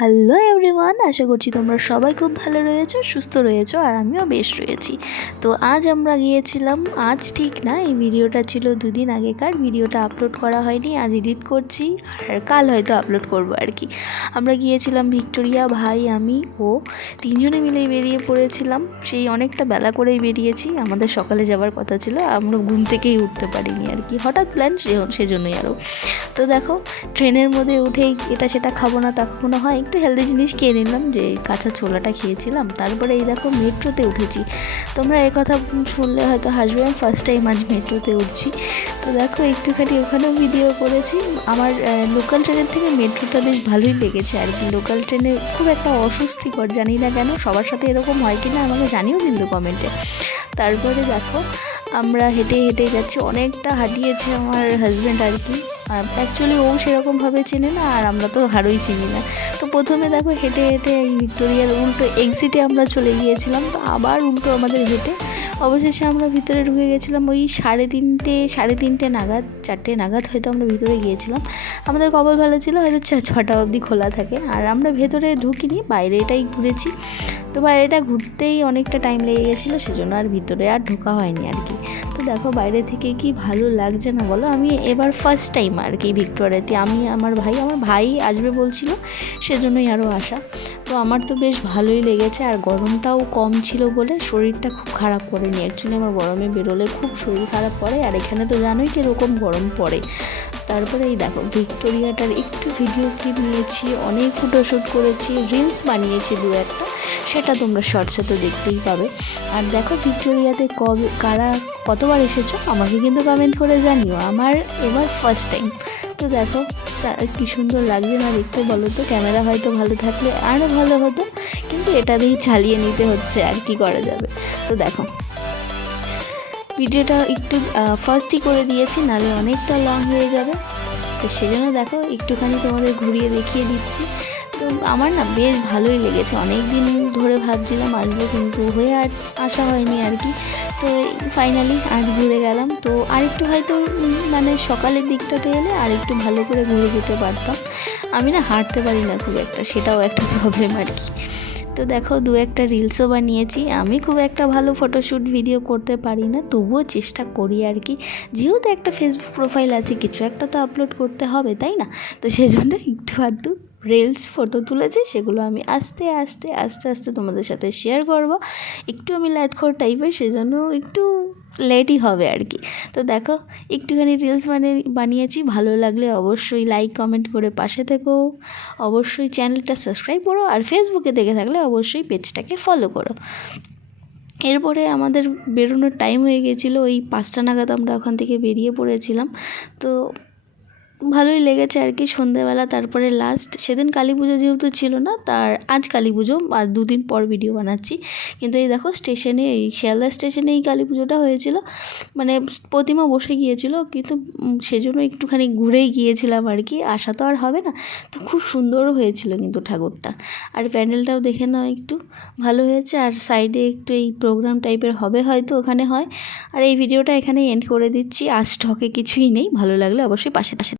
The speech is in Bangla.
হ্যালো এভরিওয়ান আশা করছি তোমরা সবাই খুব ভালো রয়েছো, সুস্থ রয়েছো, আর আমিও বেশ রয়েছি। তো আজ আমরা গিয়েছিলাম, আজ ঠিক না, এই ভিডিওটা ছিল দুদিন আগেকার, ভিডিওটা আপলোড করা হয়নি, আজ এডিট করছি, আর কাল হয়তো আপলোড করব আর কি। আমরা গিয়েছিলাম ভিক্টোরিয়া, ভাই, আমি, ও, তিনজনে মিলেই বেরিয়ে পড়েছিলাম, সেই অনেকটা বেলা করেই বেরিয়েছি, আমাদের সকালে যাওয়ার কথা ছিল, আমরা ঘুম থেকেই উঠতে পারিনি আর কি, হঠাৎ প্ল্যান সেজন্যই আরও তো দেখো, ট্রেনের মধ্যে উঠেই এটা সেটা খাব না তা কখনো হয় একটু হেলদি জিনিস খেয়ে নিলাম, যে কাঁচা ছোলাটা খেয়েছিলাম। তারপরে এই দেখো মেট্রোতে উঠেছি। তোমরা কথা শুনলে হয়তো হাসবে, আমি ফার্স্ট টাইম আজ মেট্রোতে উঠছি। তো দেখো একটুখানি ওখানেও ভিডিও করেছি। আমার লোকাল ট্রেনের থেকে মেট্রোটা বেশ ভালোই লেগেছে আর কি। লোকাল ট্রেনে খুব একটা অস্বস্তিকর, জানি না কেন। সবার সাথে এরকম হয় কি না আমাকে জানিও কিন্তু কমেন্টে তারপরে দেখো, আমরা হেঁটে হেঁটে যাচ্ছি। অনেকটা হাঁটিয়েছে আমার হাজব্যান্ড আর কি। অ্যাকচুয়ালি ও সেরকমভাবে চেনে না, আর আমরা তো হারোই চিনি না। তো প্রথমে দেখো হেঁটে হেঁটে ভিক্টোরিয়ার উল্টো এক্সিটে আমরা চলে গিয়েছিলাম, তো আবার উল্টো আমাদের হেঁটে। অবশেষে আমরা ভিতরে ঢুকে গেছিলাম ওই সাড়ে তিনটে সাড়ে তিনটে নাগাদ, চারটে নাগাদ হয়তো আমরা ভিতরে গিয়েছিলাম। আমাদের কবল ভালো ছিল, হয়তো ছটা অবধি খোলা থাকে, আর আমরা ভেতরে ঢুকিনি, বাইরেটাই ঘুরেছি। তো বাইরেটা ঘুরতেই অনেকটা টাইম লেগে গেছিল, সেজন্য আর ভিতরে আর ঢোকা হয়নি আর কি তো দেখো বাইরে থেকে কি ভালো লাগছে না বলো? আমি এবার ফার্স্ট টাইম আর কি ভিক্টোরিয়াতে। আমি, আমার ভাই আমার ভাই আসবে বলছিল, সেজন্যই আরও আসা। তো আমার তো বেশ ভালোই লেগেছে আর গরমটাও কম ছিল বলে শরীরটা খুব খারাপ করেনি। অ্যাকচুয়ালি আমার গরমে বেরোলে খুব শরীর খারাপ করে আর এখানে তো জানোই কীরকম গরম পড়ে। তারপরে এই দেখো ভিক্টোরিয়াটার একটু ভিডিও ক্লিপ নিয়েছি, অনেক ফটোশ্যুট করেছি রিলস বানিয়েছি দু একটা। সেটা তোমরা শর্টসে তো দেখতেই পাবে। আর দেখো ভিক্টোরিয়াতে কবে, কারা কতবার এসেছ, আমাকে কিন্তু কমেন্ট করে জানিও। আমার এবার ফার্স্ট টাইম তো দেখো কি সুন্দর লাগছে না দেখতে বলো তো ক্যামেরা হয়তো ভালো থাকলে আরও ভালো হতো, কিন্তু এটা দিয়েই চালিয়ে নিতে হচ্ছে আর কি করা যাবে। তো দেখো, ভিডিওটা একটু ফার্স্টই করে দিয়েছি, নাহলে অনেকটা লং হয়ে যাবে। তো সেজন্য দেখো, একটুখানি তোমাদের ঘুরিয়ে দেখিয়ে দিচ্ছি। তো আমার না বেশ ভালোই লেগেছে। অনেক দিন ধরে ভাবছিলাম আসব কিন্তু হয়ে আর আসা হয়নি আর কি। তো ফাইনালি আজ ঘুরে গেলাম। তো আরেকটু হয়তো মানে সকালের দিকটাতে এলে আর একটু ভালো করে ঘুরে যেতে পারতাম। আমি না হাঁটতে পারি না খুব একটা, সেটাও একটা প্রবলেম আর কি। তো দেখো দু একটা রিলসও বানিয়েছি। আমি খুব একটা ভালো ফটোশ্যুট ভিডিও করতে পারি না, তবুও চেষ্টা করি আর কি। যেহেতু একটা ফেসবুক প্রোফাইল আছে, কিছু একটা তো আপলোড করতে হবে, তাই না? তো সেজন্য একটু আধটু রিলস ফটো তুলেছি, সেগুলো আমি আস্তে আস্তে আস্তে আস্তে তোমাদের সাথে শেয়ার করব। একটু আমি ল্যাথখোর টাইপের সেজন্য একটু লেটই হবে আর কি। তো দেখো, একটুখানি রিলস মানে বানিয়েছি, ভালো লাগলে অবশ্যই লাইক কমেন্ট করে পাশে থেকো। অবশ্যই চ্যানেলটা সাবস্ক্রাইব করো, আর ফেসবুকে দেখে থাকলে অবশ্যই পেজটাকে ফলো করো। এরপরে আমাদের বেরোনোর টাইম হয়ে গেছিল, ওই পাঁচটা নাগাদ আমরা ওখান থেকে বেরিয়ে পড়েছিলাম। তো ভালোই লেগেছে আর কি সন্ধেবেলা, তারপরে লাস্ট সেদিন কালী পুজো যেহেতু ছিল না, তার আজ কালী পুজো, আর দুদিন পর ভিডিও বানাচ্ছি। কিন্তু এই দেখো স্টেশনে এই শিয়ালদা স্টেশনে এই কালী পুজোটা হয়েছিল। মানে প্রতিমা বসে গিয়েছিল, কিন্তু সেজন্য একটুখানি ঘুরেই গিয়েছিলাম আর কি আসা তো আর হবে না। তো খুব সুন্দরও হয়েছিল কিন্তু ঠাকুরটা। আর প্যান্ডেলটাও দেখে নাও একটু, ভালো হয়েছে। আর সাইডে একটু এই প্রোগ্রাম টাইপের হবে হয়তো, ওখানে হয়। আর এই ভিডিওটা এখানে এন্ড করে দিচ্ছি। আর স্টকে কিছুই নেই, ভালো লাগলে অবশ্যই পাশে পাশে